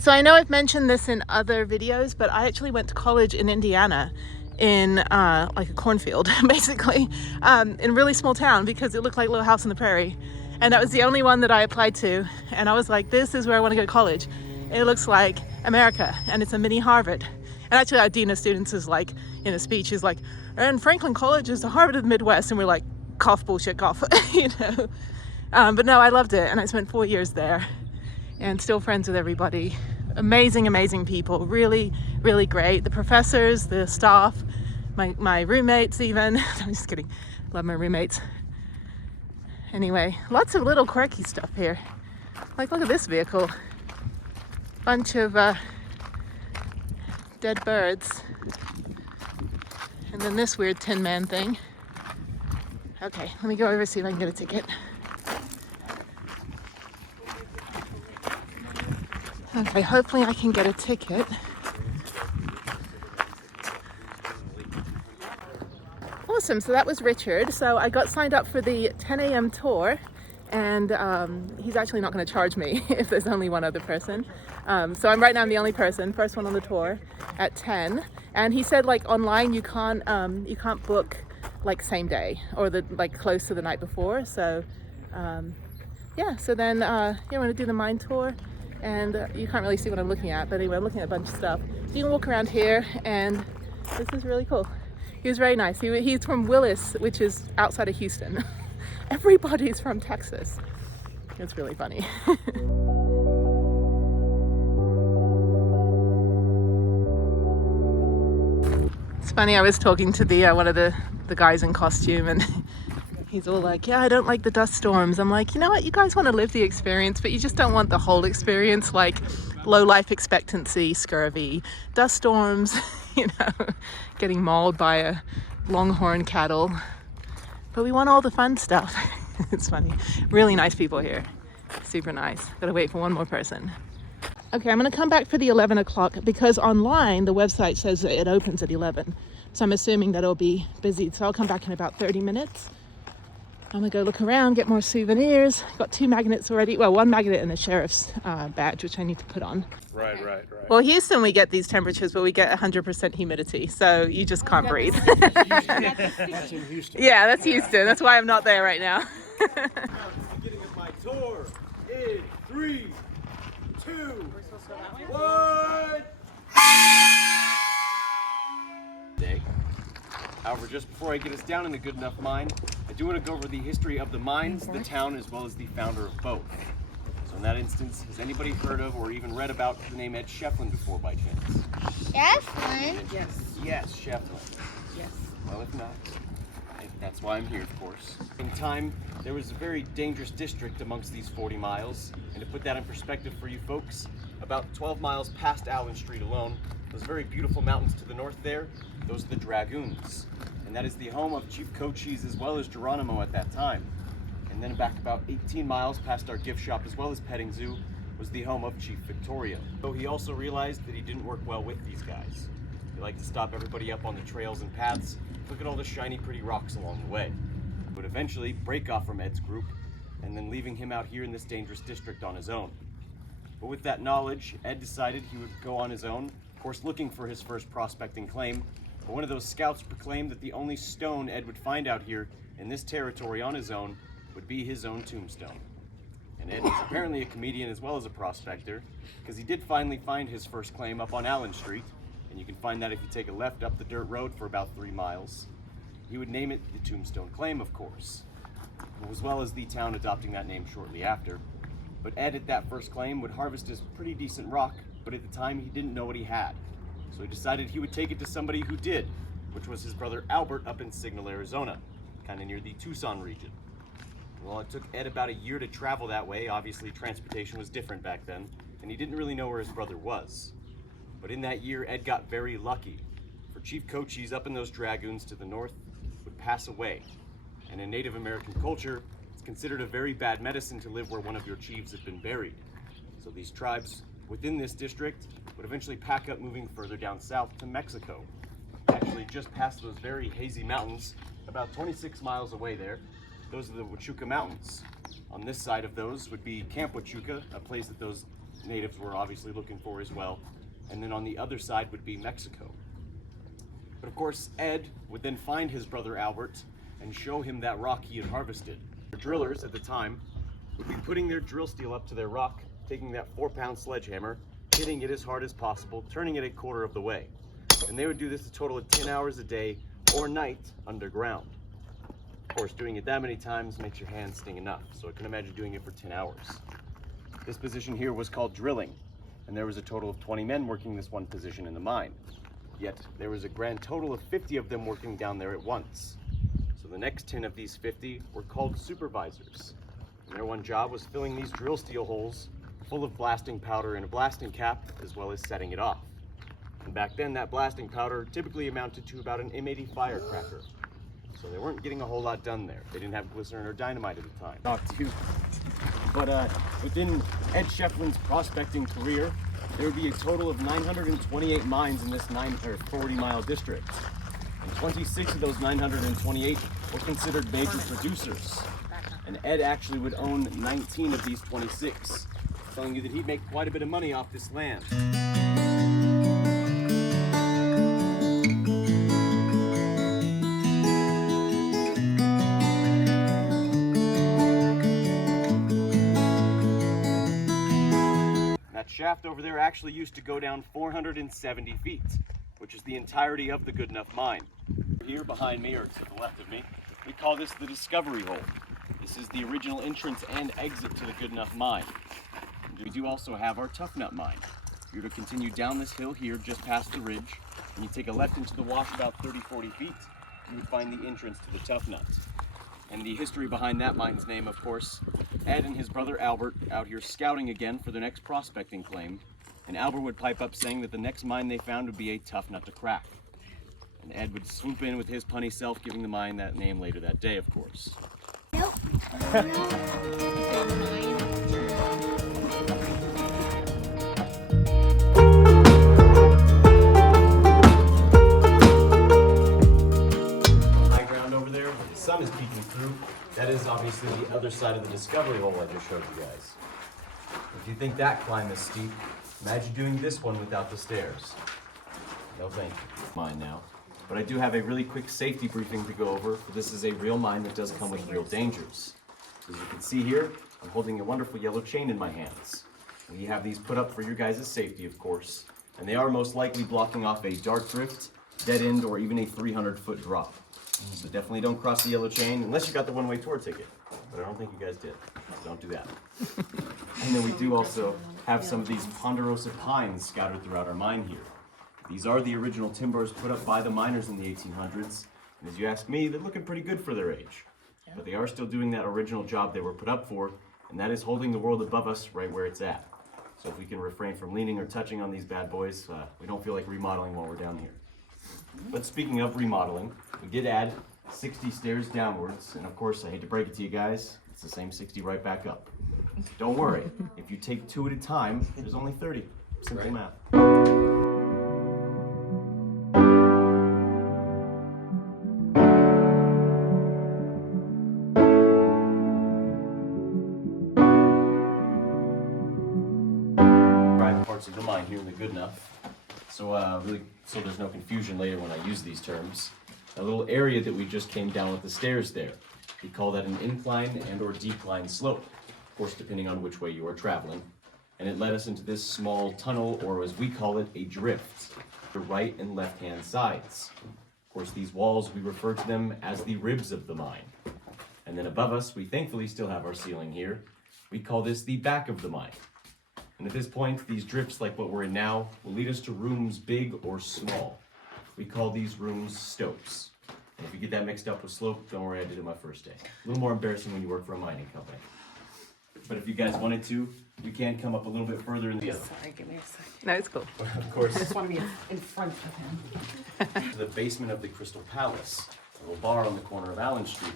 So I know I've mentioned this in other videos, but I actually went to college in Indiana in like a cornfield, basically, in a really small town because it looked like Little House on the Prairie. And that was the only one that I applied to. And I was like, this is where I want to go to college. It looks like America, and it's a mini Harvard. And actually our dean of students is like, in a speech, he's like, and Franklin College is the Harvard of the Midwest. And we're like, cough, bullshit, cough, you know. But no, I loved it. And I spent 4 years there and still friends with everybody. Amazing, amazing people. Really, really great. The professors, the staff, my roommates even. I'm just kidding. Love my roommates. Anyway, lots of little quirky stuff here. Like, look at this vehicle. Bunch of dead birds. And then this weird Tin Man thing. Okay, let me go over and see if I can get a ticket. Okay, hopefully I can get a ticket. Awesome, so that was Richard. So I got signed up for the 10 a.m. tour, and he's actually not going to charge me if there's only one other person. So right now I'm the only person, first one on the tour at 10. And he said like online you can't book like same day or like close to the night before. So yeah, so then I'm going to do the mine tour. And you can't really see what I'm looking at, but anyway, I'm looking at a bunch of stuff. So you can walk around here, and this is really cool. He was very nice. He's from Willis, which is outside of Houston. Everybody's from Texas. It's really funny. It's funny, I was talking to the one of the guys in costume, and he's all like, yeah, I don't like the dust storms. I'm like, you know what? You guys want to live the experience, but you just don't want the whole experience, like low life expectancy, scurvy, dust storms, you know, getting mauled by a longhorn cattle. But we want all the fun stuff. It's funny. Really nice people here. Super nice. Gotta wait for one more person. Okay, I'm gonna come back for the 11 o'clock because online the website says that it opens at 11. So I'm assuming that it'll be busy. So I'll come back in about 30 minutes. I'm gonna go look around, get more souvenirs. Got 2 magnets already. Well, 1 magnet and a sheriff's badge, which I need to put on. Right. Well, Houston, we get these temperatures, but we get 100% humidity, so you just can't breathe. That's in Houston. Yeah, that's Houston. That's why I'm not there right now. Beginning of my tour in 3, 2, 1. However, just before I get us down in the good enough mine, I do want to go over the history of the mines, the town, as well as the founder of both. So in that instance, has anybody heard of or even read about the name Ed Shefflin before by chance? Shefflin? Yes, Shefflin. Yes. Well, if not, that's why I'm here, of course. In time, there was a very dangerous district amongst these 40 miles. And to put that in perspective for you folks, about 12 miles past Allen Street alone, those very beautiful mountains to the north there, those are the Dragoons. And that is the home of Chief Cochise as well as Geronimo at that time. And then back about 18 miles past our gift shop as well as petting zoo was the home of Chief Victoria. So he also realized that he didn't work well with these guys. They like to stop everybody up on the trails and paths, look at all the shiny pretty rocks along the way. Would eventually break off from Ed's group and then leaving him out here in this dangerous district on his own. But with that knowledge, Ed decided he would go on his own, of course looking for his first prospecting claim. But one of those scouts proclaimed that the only stone Ed would find out here in this territory on his own would be his own tombstone. And Ed was apparently a comedian as well as a prospector, because he did finally find his first claim up on Allen Street, and you can find that if you take a left up the dirt road for about 3 miles. He would name it the Tombstone Claim, of course, as well as the town adopting that name shortly after. But Ed at that first claim would harvest his pretty decent rock, but at the time he didn't know what he had. So he decided he would take it to somebody who did, which was his brother Albert up in Signal, Arizona, kind of near the Tucson region. Well, it took Ed about a year to travel that way. Obviously, transportation was different back then, and he didn't really know where his brother was. But in that year, Ed got very lucky, for Chief Cochise up in those Dragoons to the north would pass away. And in Native American culture, it's considered a very bad medicine to live where one of your chiefs had been buried. So these tribes within this district would eventually pack up, moving further down south to Mexico. Actually, just past those very hazy mountains, about 26 miles away there, those are the Huachuca Mountains. On this side of those would be Camp Huachuca, a place that those natives were obviously looking for as well. And then on the other side would be Mexico. But of course, Ed would then find his brother Albert and show him that rock he had harvested. The drillers at the time would be putting their drill steel up to their rock, taking that 4-pound sledgehammer, hitting it as hard as possible, turning it a quarter of the way. And they would do this a total of 10 hours a day or night underground. Of course, doing it that many times makes your hands sting enough, so I can imagine doing it for 10 hours. This position here was called drilling, and there was a total of 20 men working this one position in the mine. Yet there was a grand total of 50 of them working down there at once. So the next 10 of these 50 were called supervisors. And their one job was filling these drill steel holes full of blasting powder in a blasting cap, as well as setting it off. And back then, that blasting powder typically amounted to about an M80 firecracker. So they weren't getting a whole lot done there. They didn't have glycerin or dynamite at the time. Not too. But within Ed Schefflin's prospecting career, there would be a total of 928 mines in this 40-mile district. And 26 of those 928 were considered major producers. And Ed actually would own 19 of these 26, telling you that he'd make quite a bit of money off this land. That shaft over there actually used to go down 470 feet, which is the entirety of the Goodenough mine. Here behind me, or to the left of me, we call this the Discovery Hole. This is the original entrance and exit to the Goodenough mine. And we do also have our Tough Nut mine. If you were to continue down this hill here, just past the ridge, and you take a left into the wash about 30-40 feet, you would find the entrance to the Tough Nut. And the history behind that mine's name, of course, Ed and his brother Albert out here scouting again for their next prospecting claim, and Albert would pipe up saying that the next mine they found would be a tough nut to crack. And Ed would swoop in with his punny self, giving the mine that name later that day, of course. Nope. High ground over there, where the sun is peeking through, that is obviously the other side of the Discovery Hole I just showed you guys. If you think that climb is steep, imagine doing this one without the stairs. No thank you. Mine now. But I do have a really quick safety briefing to go over, for this is a real mine that does come with real dangers. As you can see here, I'm holding a wonderful yellow chain in my hands. We have these put up for your guys' safety, of course, and they are most likely blocking off a dark drift, dead end, or even a 300-foot drop. So definitely don't cross the yellow chain, unless you got the one-way tour ticket. But I don't think you guys did, so don't do that. And then we do also have some of these ponderosa pines scattered throughout our mine here. These are the original timbers put up by the miners in the 1800s, and as you ask me, they're looking pretty good for their age. But they are still doing that original job they were put up for, and that is holding the world above us right where it's at. So if we can refrain from leaning or touching on these bad boys, we don't feel like remodeling while we're down here. But speaking of remodeling, we did add 60 stairs downwards, and of course, I hate to break it to you guys, it's the same 60 right back up. Don't worry, if you take 2 at a time, there's only 30. Simple math. Parts of the mine here in the Goodenough. So so there's no confusion later when I use these terms. A little area that we just came down with the stairs there. We call that an incline and or decline slope, of course depending on which way you are traveling. And it led us into this small tunnel, or as we call it, a drift, the right and left hand sides. Of course these walls, we refer to them as the ribs of the mine. And then above us, we thankfully still have our ceiling here. We call this the back of the mine. And at this point, these drifts, like what we're in now, will lead us to rooms big or small. We call these rooms stopes. And if you get that mixed up with slope, don't worry, I did it my first day. A little more embarrassing when you work for a mining company. But if you guys wanted to, we can come up a little bit further in the other. Sorry, give me a second. No, it's cool. Of course, I just want to be in front of him. to the basement of the Crystal Palace, a little bar on the corner of Allen Street.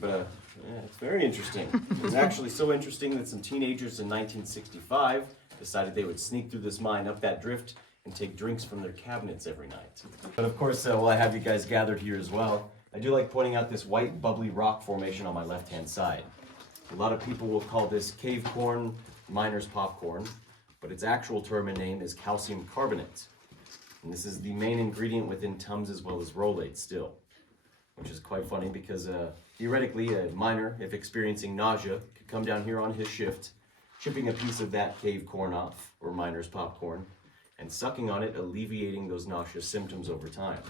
But yeah, it's very interesting. It's actually so interesting that some teenagers in 1965 decided they would sneak through this mine up that drift and take drinks from their cabinets every night. But of course, while I have you guys gathered here as well, I do like pointing out this white bubbly rock formation on my left-hand side. A lot of people will call this cave corn miner's popcorn, but its actual term and name is calcium carbonate. And this is the main ingredient within Tums as well as Rolaids still, which is quite funny because theoretically a miner, if experiencing nausea, could come down here on his shift, chipping a piece of that cave corn off, or miner's popcorn, and sucking on it, alleviating those nauseous symptoms over time.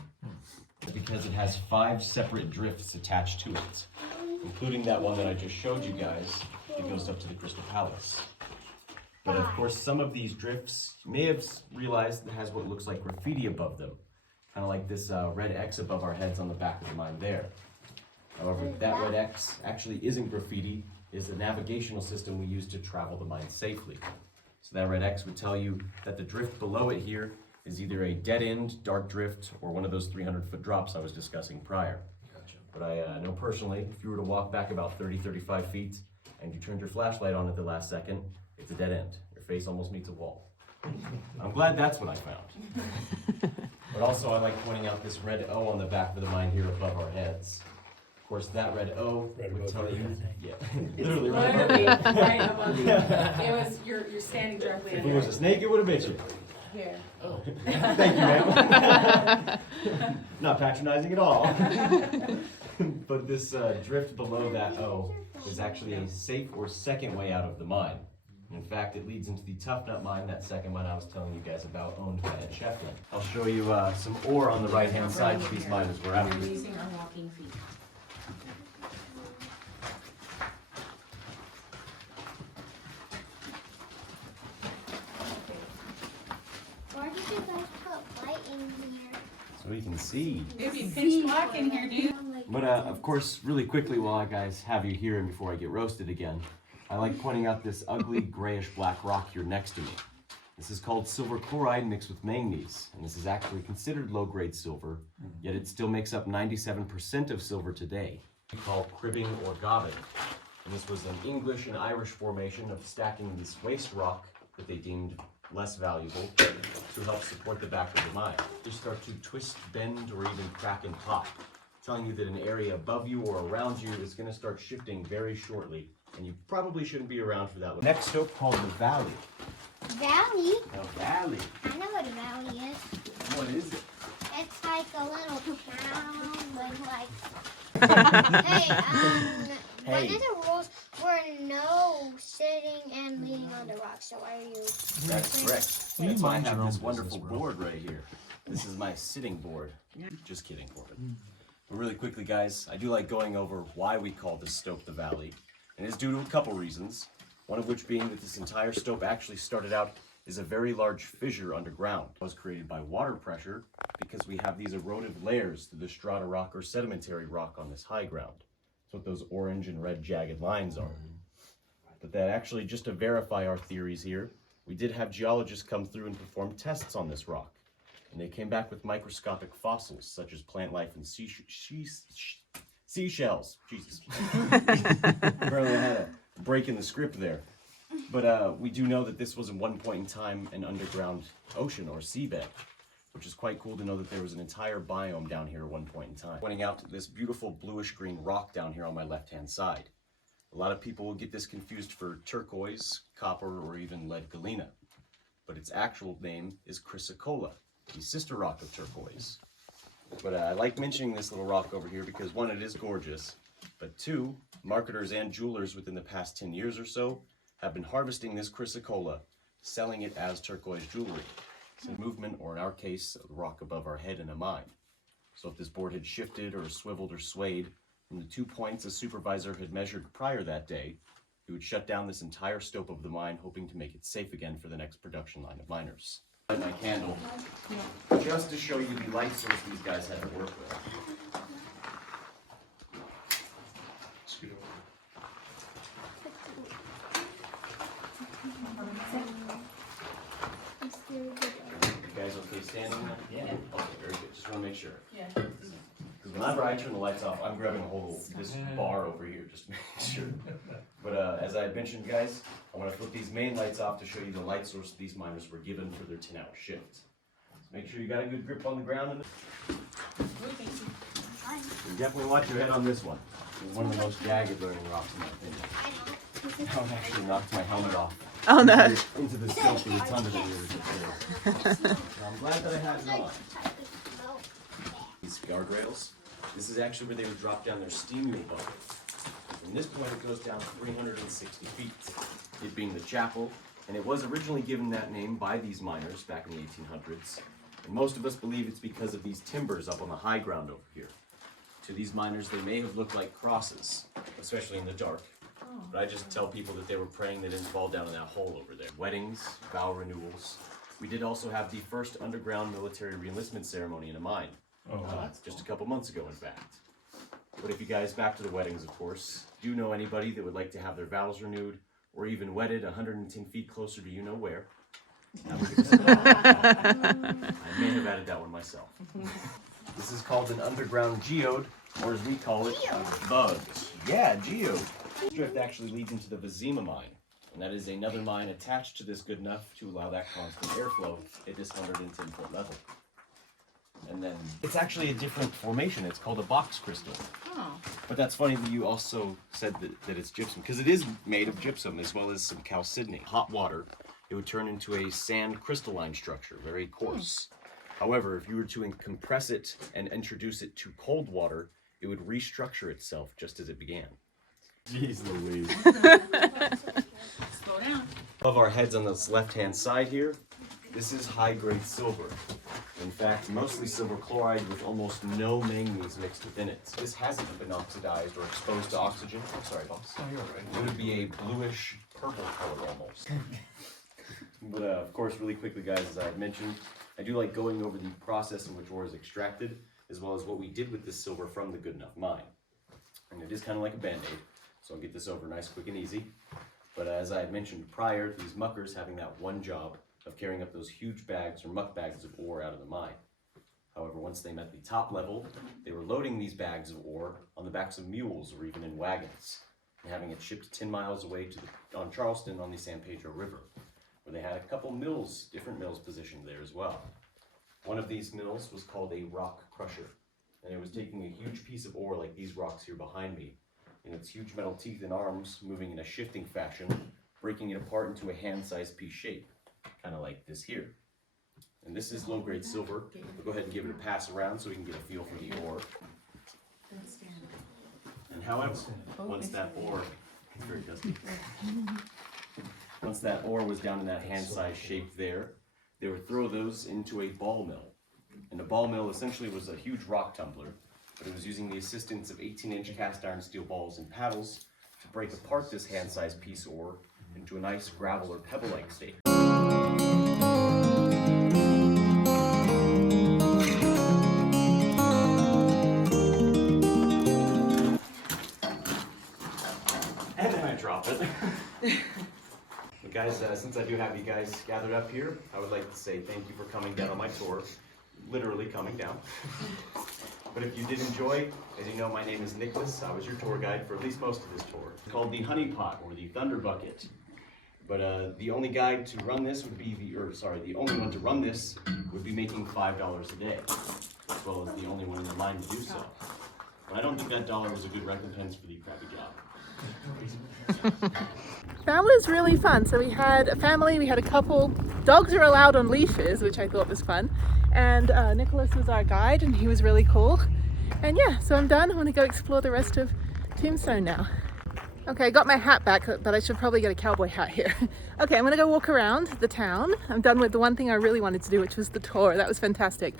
Because it has 5 separate drifts attached to it, including that one that I just showed you guys that goes up to the Crystal Palace. But of course, some of these drifts, you may have realized, it has what looks like graffiti above them, kind of like this red X above our heads on the back of the mine there. However, that red X actually isn't graffiti, it's a navigational system we use to travel the mine safely. So that red X would tell you that the drift below it here is either a dead-end dark drift or one of those 300-foot drops I was discussing prior. Gotcha. But I know personally, if you were to walk back about 30-35 feet and you turned your flashlight on at the last second, it's a dead end. Your face almost meets a wall. I'm glad that's what I found. But also I like pointing out this red O on the back of the mine here above our heads. Of course, that red O would tell you, yeah, literally right above you. Right above you. It was, you're standing directly If under it was a snake, it would have bit you. here. Oh. Thank you, ma'am. Not patronizing at all. But this drift below that O is actually a safe or second way out of the mine. In fact, it leads into the Tough Nut mine, that second mine I was telling you guys about, owned by Ed Shefflin. I'll show you some ore on the right-hand side that these miners were after. We're using our walking feet. Why did you guys put light in here? So you can see. It'd be pitch black in here, dude. But of course, really quickly while I guys have you here and before I get roasted again, I like pointing out this ugly grayish black rock here next to me. This is called silver chloride mixed with manganese, and this is actually considered low-grade silver, yet it still makes up 97% of silver today. We call cribbing or gobbing. And this was an English and Irish formation of stacking this waste rock that they deemed less valuable to help support the back of the mine. They start to twist, bend, or even crack and pop, telling you that an area above you or around you is going to start shifting very shortly, and you probably shouldn't be around for that one. Next stope called the valley. Valley? The valley. I know what a valley is. What is it? It's like a little town with like. One of the rules were no sitting and leaning on the rocks. So why are you? That's correct. That's why I have this wonderful board right here. This is my sitting board. Just kidding, Corbin. But really quickly, guys, I do like going over why we call this stope the valley. And it's due to a couple reasons. One of which being that this entire stope actually started out as a very large fissure underground. It was created by water pressure because we have these erodive layers to the strata rock or sedimentary rock on this high ground. That's what those orange and red jagged lines are. But that actually, just to verify our theories here, we did have geologists come through and perform tests on this rock. And they came back with microscopic fossils such as plant life and seashells. Jesus. Apparently I had a break in the script there. But we do know that this was at one point in time an underground ocean or seabed, which is quite cool to know that there was an entire biome down here at one point in time. Pointing out this beautiful bluish green rock down here on my left-hand side. A lot of people will get this confused for turquoise, copper, or even lead galena. But its actual name is chrysocolla, the sister rock of turquoise. But I like mentioning this little rock over here because one, it is gorgeous, but two, marketers and jewelers within the past 10 years or so have been harvesting this chrysocolla, selling it as turquoise jewelry. It's a movement, or in our case, a rock above our head in a mine. So if this board had shifted or swiveled or swayed from the 2 points a supervisor had measured prior that day, he would shut down this entire stope of the mine, hoping to make it safe again for the next production line of miners. Light my candle, just to show you the light source these guys had to work with. You guys okay standing there? Yeah. Okay, very good. Just want to make sure. Yeah. Because whenever I turn the lights off, I'm grabbing a hold of this bar over here just to make sure. But as I had mentioned, guys, I want to flip these main lights off to show you the light source these miners were given for their 10-hour shift. So make sure you got a good grip on the ground. And you definitely watch your head on this one. It's one of the most jagged learning rocks in my opinion. It actually knocked my helmet off. Oh no. Into the silt through the ton of the years. I'm glad that I had it on. These guardrails, this is actually where they would drop down their steam unit boat. From this point it goes down 360 feet, it being the chapel, and it was originally given that name by these miners back in the 1800s. And most of us believe it's because of these timbers up on the high ground over here. To these miners, they may have looked like crosses, especially in the dark. But I just tell people that they were praying they didn't fall down in that hole over there. Weddings, vow renewals. We did also have the first underground military reenlistment ceremony in a mine. Just a couple months ago, in fact. But if you guys, back to the weddings, of course, do know anybody that would like to have their vows renewed, or even wedded 110 feet closer to you know where, I may have added that one myself. This is called an underground geode, or as we call it, bugs. Yeah, geode. This drift actually leads into the Vizima mine, and that is another mine attached to this good enough to allow that constant airflow at this 110-foot level. And then it's actually a different formation. It's called a box crystal. Oh. But that's funny that you also said that it's gypsum, because it is made of gypsum as well as some chalcedony. Hot water, it would turn into a sand crystalline structure, very coarse. However, if you were to compress it and introduce it to cold water, it would restructure itself just as it began. Jeez Louise. Slow down. Above our heads on this left-hand side here, this is high-grade silver. In fact, mostly silver chloride with almost no manganese mixed within it. This hasn't been oxidized or exposed to oxygen. I'm sorry, boss. Oh, you're right. It would be a bluish purple color almost. But of course, really quickly, guys, as I had mentioned, I do like going over the process in which ore is extracted, as well as what we did with this silver from the Good Enough mine. And it is kind of like a band-aid, so I'll get this over nice, quick, and easy. But as I had mentioned prior, these muckers having that one job of carrying up those huge bags or muck bags of ore out of the mine. However, once they met the top level, they were loading these bags of ore on the backs of mules or even in wagons, and having it shipped 10 miles away to on Charleston on the San Pedro River, where they had a couple mills, different mills positioned there as well. One of these mills was called a rock crusher, and it was taking a huge piece of ore like these rocks here behind me, and its huge metal teeth and arms moving in a shifting fashion, breaking it apart into a hand-sized piece shape, kind of like this here. And this is low-grade silver. We'll go ahead and give it a pass around so we can get a feel for the ore. And however, once that ore, it's very dusty. Once that ore was down in that hand-sized shape there, they would throw those into a ball mill. And a ball mill essentially was a huge rock tumbler, but it was using the assistance of 18-inch cast iron steel balls and paddles to break apart this hand-sized piece of ore into a nice gravel or pebble-like state. And then I drop it. But guys, since I do have you guys gathered up here, I would like to say thank you for coming down on my tour. Literally coming down. But if you did enjoy, as you know, my name is Nicholas. I was your tour guide for at least most of this tour. It's called the Honey Pot or the Thunder Bucket. But the only guide to run this would be the only one to run this would be making $5 a day, as well as the only one in the mine to do so. But I don't think that dollar was a good recompense for the crappy job. That was really fun. So we had a family, we had a couple. Dogs are allowed on leashes, which I thought was fun. And Nicholas was our guide and he was really cool. And yeah, so I'm done. I want to go explore the rest of Tombstone now. Okay, I got my hat back, but I should probably get a cowboy hat here. Okay, I'm gonna go walk around the town. I'm done with the one thing I really wanted to do, which was the tour. That was fantastic.